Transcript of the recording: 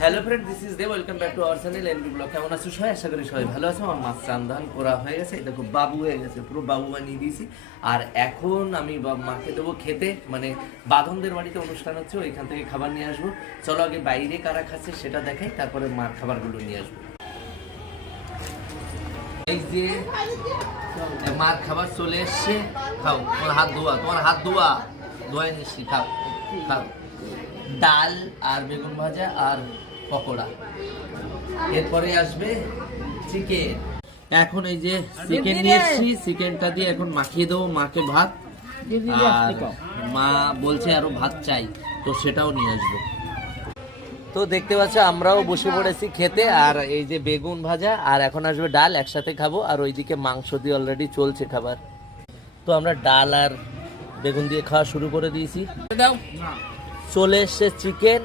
Hello friend, this is Dev. Welcome back to our channel NB blog. কেমন আছো সবাই? আশা করি সবাই ভালো আছো। আমার মাছ রান্ধান করা হয়ে গেছে, দেখো বাবু হয়ে গেছে, পুরো বাবু বানিয়ে দিয়েছি। আর এখন আমি মাকে দেবো খেতে, মানে বাঁধনদের বাড়িতে অনুষ্ঠান হচ্ছে, ওইখান থেকে খাবার নিয়ে আসবো। চলো আগে বাইরে কারা খাচ্ছে সেটা দেখাই, তারপরে মার খাবারগুলো নিয়ে আসবো। এই যে মার খাবার চলে এসছে, খাও। তোমার হাত ধোয়া, তোমার হাত ধোয়া ধোয়াই নিচ্ছি, খাও খাও। ডাল আর বেগুন ভাজা আর পকোড়া, এরপরে আসবে চিকেন। এখন এই যে চিকেন নিয়ে এসেছি, চিকেনটা দিয়ে এখন মাখিয়ে দেবো মাকে ভাত। আর মা বলছে আরো ভাত চাই, তো সেটাও নিয়ে আসবো। তো দেখতে পাচ্ছ আমরাও বসে পড়েছি খেতে। আর এই যে বেগুন ভাজা আর এখন আসবে ডাল, একসাথে খাবো। আর ওইদিকে মাংস দিয়ে অলরেডি চলছে খাবার। তো আমরা ডাল আর বেগুন দিয়ে খাওয়া শুরু করে দিয়েছি। চলে এসছে চিকেন।